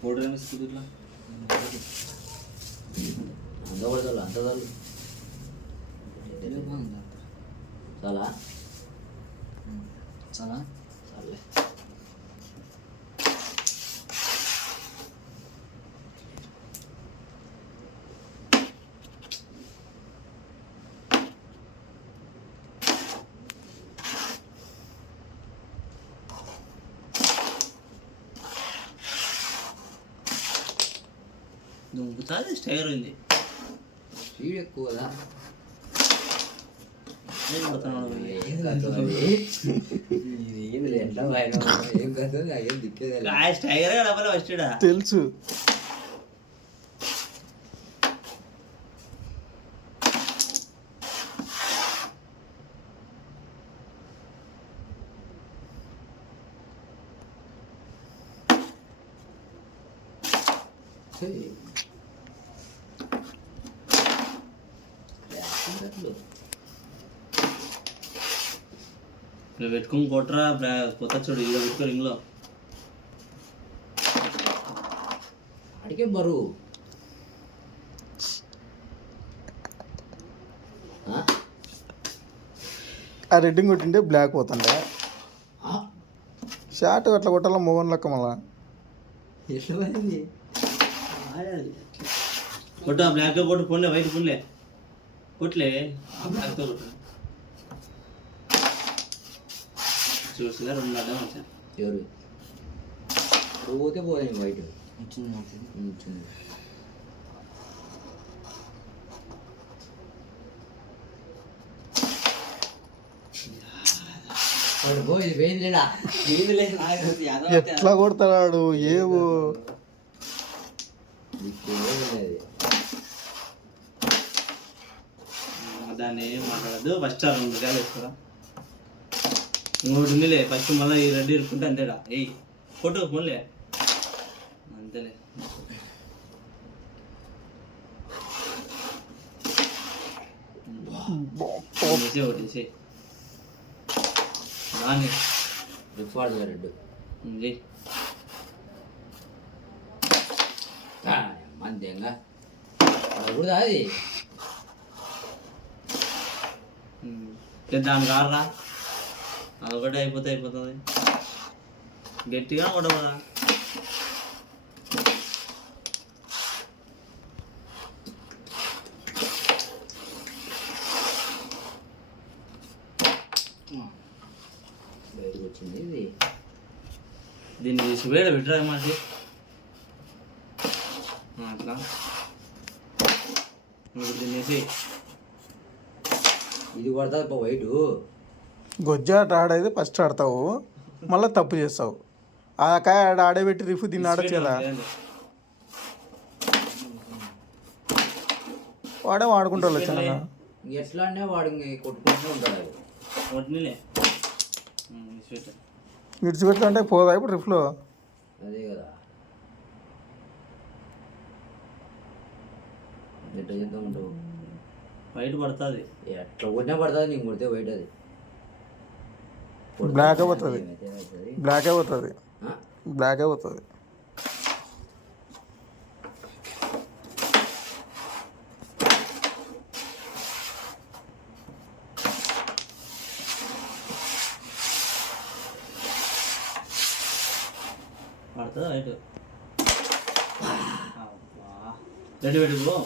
powder ఏమిస్తుంది ఇట్లా అంత పడతారు అంత చాలు చాలా చాలా చాలే దుంపుతుంది స్టైర్ ఉంది స్పీడ్ ఎక్కువ కదా ఎట్లా ఏం కదా ఏం దిక్కేది స్టైర్ డబ్బులు వచ్చాడా తెలుసు నువ్వు పెట్టుకుని కొట్టరా కొత్త చూడు ఇలా పెట్టుకో రింగ్లో అడిగే బరువు ఆ రెడ్డింగ్ కొట్టింటే బ్లాక్ పోతుండే షార్ట్ అట్లా కొట్టాల మోహన్ లెక్క మళ్ళా ఎట్లా పోయింది కొట్టు ఆ బ్లాక్లో కొట్టు పొన్లే వైట్ పొన్లే కొట్లే ఆ బ్లాక్తో కొట్టు చూసిగా రెండు అడ్డం వచ్చాను ఎవరు పోతే పోయింది బయట వచ్చింది వచ్చింది ఎట్లా కొడతాడు ఏవో దాన్ని ఏం మాట్లాడద్దు ఫస్ట్ ఆ 2 కాయలు వేసుకోరా ఇంకోటి ఉందిలే ఫస్ట్ మళ్ళీ ఈ రెడ్డి ఇరుక్కుంటే అంతేడా ఏయ్ కొట్టు ఫోన్లే అంతేలే ఒకటి వేసేయి రాని రిఫార్డ్ రెడ్ చెయ్యి అంతేగా కూడా అది దానికి ఆడరా అదొకటి అయిపోతుంది గట్టిగా కొట్టకూడదా బయటకు వచ్చింది ఇది దీన్ని తీసి వేడ పెట్టరా మాది అట్లా దీన్ని వేసి ఇది పడుతుంది వైట్ గొజ్జాట ఆడేది ఫస్ట్ ఆడతావు మళ్ళీ తప్పు చేస్తావు ఆ కాయ ఆడబెట్టి రిఫ్ దీన్ని ఆడచ్చు కదా వాడే వాడుకుంటాడు చిన్నగా ఎట్లా అంటే వాడు కొట్టుకుంటూ ఉంటాడు అది కొట్టినలే విడిచిపెట్టాలంటే పోదా ఇప్పుడు రిఫ్లో అదే కదా ఎట్లా చేద్దాం ఉంటావు వైట్ పడుతుంది ఎట్లా కొట్టినా పడుతుంది నీకు కొడితే వైట్ అది బ్లాక్ అయిపోతుంది బ్లాక్ అయిపోతుంది బ్లాక్ అయిపోతుంది పడుతుంది వైట్ రెడీ పెట్టుకో